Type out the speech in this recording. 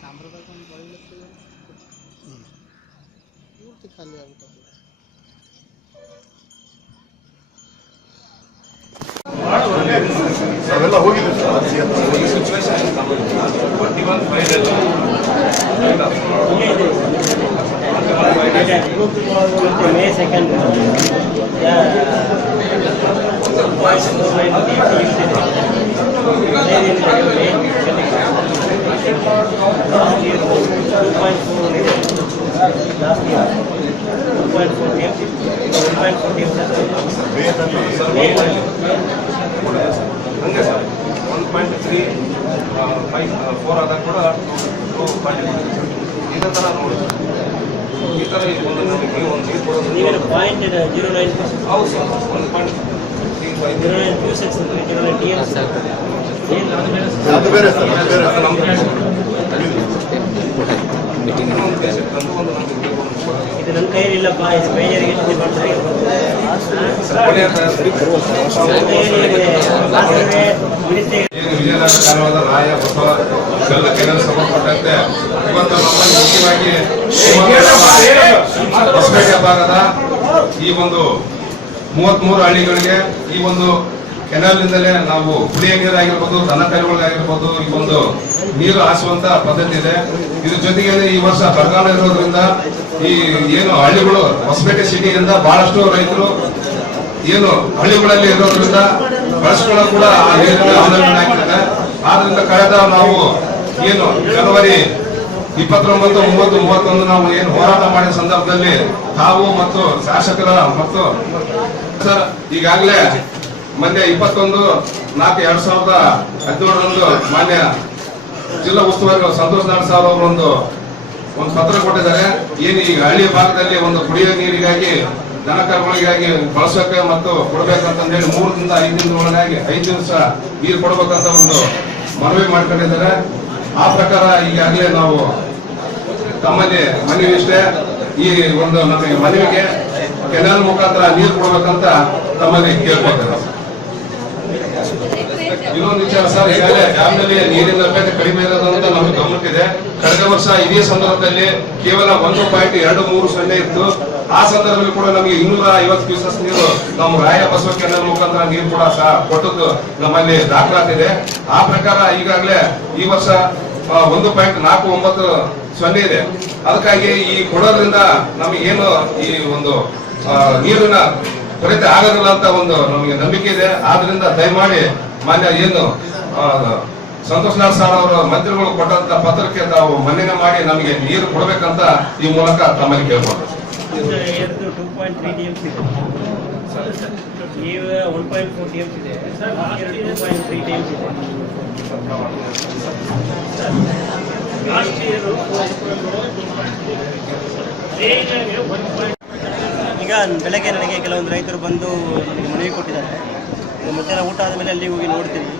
సాంప్రదాయం బయలుదేరు పూర్తి ఖాళీ అవుతుంది ಅವೆಲ್ಲ ಹೋಗಿದೆ ಸರ್ ಹಂಗೆ sir one point three five four ಆದಾಗ ಕೂಡ ಟೂ ಪಾಯಿಂಟ್ ಥರ ನೋಡಿ ಈ ಥರ ಒಂದು ಒಂದು ಪಾಯಿಂಟ್ ಜೀರೋ ನೈನ್ ಹೌದು sir point zero zero nine T S ಏನು ಅದು ಬೇರೆ ಸರ್ ಅದು ಬೇರೆ ಸರ್ ನಮ್ಗೆ ಇನ್ನೊಂದು ಕೇಸ್ ಇಟ್ಕೊಂಡು ಒಂದು ನಮಗೆ ನೀರು ಕೊಡೋದು ಇದು ನನ್ನ ಕೈಯಲ್ಲಿಲ್ಲಪ್ಪ ಇದು ಮೇಜರ್ಗೆ ಎಷ್ಟು ರಾಯ ಸಂಬಂಧಪಟ್ಟಂತೆ ಇವತ್ತು ಮುಖ್ಯವಾಗಿ ಭಾಗದ ಈ ಒಂದು ಮೂವತ್ಮೂರು ಹಳ್ಳಿಗಳಿಗೆ ಈ ಒಂದು ಕೆನಾಲ್ನಿಂದಲೇ ನಾವು ಕುಡಿಯ ನೀರಾಗಿರ್ಬೋದು ದನ ಕರುಗಳಾಗಿರ್ಬೋದು ಈ ಒಂದು ನೀರು ಹಾಸುವಂತ ಪದ್ಧತಿ ಇದೆ. ಇದ್ರ ಜೊತೆಗೆ ಈ ವರ್ಷ ಬರಗಾಲ ಇರೋದ್ರಿಂದ ಈ ಏನು ಹಳ್ಳಿಗಳು, ಹೊಸಪೇಟೆ ಸಿಟಿಯಿಂದ ಬಹಳಷ್ಟು ರೈತರು ಏನು ಹಳ್ಳಿಗಳಲ್ಲಿ ಇರೋದ್ರಿಂದ ಬಳಸ್ಕೊಳ್ಳೋ ಕೂಡ ಆ ನೀರಿನ ಅವಲಂಬನೆ ಆಗ್ತದೆ ಆದ್ರಿಂದ ಕಳೆದ ನಾವು ಏನು ಜನವರಿ ಇಪ್ಪತ್ತೊಂಬತ್ತು, ಮೂವತ್ತು, ಮೂವತ್ತೊಂದು ನಾವು ಏನು ಹೋರಾಟ ಮಾಡಿದ ಸಂದರ್ಭದಲ್ಲಿ ತಾವು ಮತ್ತು ಶಾಸಕರ ಮತ್ತು ಸರ್, ಈಗಾಗಲೇ ಮೊನ್ನೆ ಇಪ್ಪತ್ತೊಂದು, ನಾಲ್ಕು ಎರಡ್ ಸಾವಿರದ ಹದಿನೇಳರಂದು ಮಾನ್ಯ ಜಿಲ್ಲಾ ಉಸ್ತುವಾರಿ ಸಂತೋಷ್ ನಾರಾಯಣ ಸಾರ್ ಅವರೊಂದು, ಒಂದು ಪತ್ರ ಕೊಟ್ಟಿದ್ದಾರೆ. ಏನು ಈಗ ಹಳ್ಳಿ ಭಾಗದಲ್ಲಿ ಒಂದು ಕುಡಿಯೋ ನೀರಿಗಾಗಿ, ದನ ಕರುಗಳಿಗಾಗಿ ಬಳಸೋಕೆ ಮತ್ತು ಕೊಡ್ಬೇಕಂತ ಹೇಳಿ ಮೂರರಿಂದ ಐದು ದಿನದ ಒಳಗಾಗಿ ಐದು ದಿವಸ ನೀರು ಕೊಡ್ಬೇಕಂತ ಒಂದು ಮನವಿ ಮಾಡ್ಕೊಂಡಿದ್ದಾರೆ. ಆ ಪ್ರಕಾರ ಈಗಾಗಲೇ ನಾವು ತಮ್ಮಲ್ಲಿ ಮನವಿ ಇಷ್ಟೇ. ಈ ಒಂದು ನಮಗೆ ಮನವಿಗೆ ಕೆನಾಲ್ ಮುಖಾಂತರ ನೀರು ಕೊಡ್ಬೇಕಂತ ತಮ್ಮಲ್ಲಿ ಕೇಳ್ಕೊತಾರೆ ಇನ್ನೊಂದು ವಿಚಾರ ಸರ್ ಈಗಾಗಲೇ ಡ್ಯಾಮ್ನಲ್ಲಿ ನೀರಿನ ಲಭ್ಯತೆ ಕಡಿಮೆ ಇರೋದಂತ ನಮಗೆ ಗಮನಕ್ಕಿದೆ. ಕಳೆದ ವರ್ಷ ಇದೇ ಸಂದರ್ಭದಲ್ಲಿ ಕೇವಲ ಒಂದು ಪಾಯಿಂಟ್ ಎರಡು ಮೂರು ಸೊನ್ನೆ ಇತ್ತು. ಆ ಸಂದರ್ಭದಲ್ಲಿ ಕೂಡ ನಮಗೆ ಇನ್ನೂರ ಐವತ್ತು ಕ್ಯೂಸಸ್ ನೀರು ನಮ್ಮ ರಾಯ ಬಸವ ಕೇಂದ್ರ ಮುಖಾಂತರ ನೀರು ಕೂಡ ಸಹ ಕೊಟ್ಟದ್ದು ನಮ್ಮಲ್ಲಿ ದಾಖಲಾತಿದೆ ಆ ಪ್ರಕಾರ ಈಗಾಗಲೇ ಈ ವರ್ಷ ಒಂದು ಪಾಯಿಂಟ್ ನಾಲ್ಕು ಒಂಬತ್ತು ಸೊನ್ನೆ ಇದೆ. ಅದಕ್ಕಾಗಿ ಈ ಕೊಡೋದ್ರಿಂದ ನಮಗೆ ಏನು ಈ ಒಂದು ನೀರಿನ ಕೊರತೆ ಆಗೋದಿಲ್ಲ ಅಂತ ಒಂದು ನಮಗೆ ನಂಬಿಕೆ ಇದೆ. ಆದ್ರಿಂದ ದಯಮಾಡಿ ಮಾನ್ಯ ಏನು ಸಂತೋಷ್ ನಾಥ್ ಸರ್ ಅವರ ಮಂತ್ರಿಗಳು ಕೊಟ್ಟಂತ ಪತ್ರಕ್ಕೆ ತಾವು ಮನ್ನಣೆ ಮಾಡಿ ನಮಗೆ ನೀರು ಕೊಡಬೇಕಂತ ಈ ಮೂಲಕ ತಮ್ಮಲ್ಲಿ ಕೇಳ್ಬೋದು ಈಗ ಬೆಳಗ್ಗೆ ನನಗೆ ಕೆಲವೊಂದು ರೈತರು ಬಂದು ಮನವಿ ಕೊಟ್ಟಿದ್ದಾರೆ. ಮಧ್ಯಾಹ್ನ ಊಟ ಆದಮೇಲೆ ಅಲ್ಲಿ ಹೋಗಿ ನೋಡ್ತೀನಿ.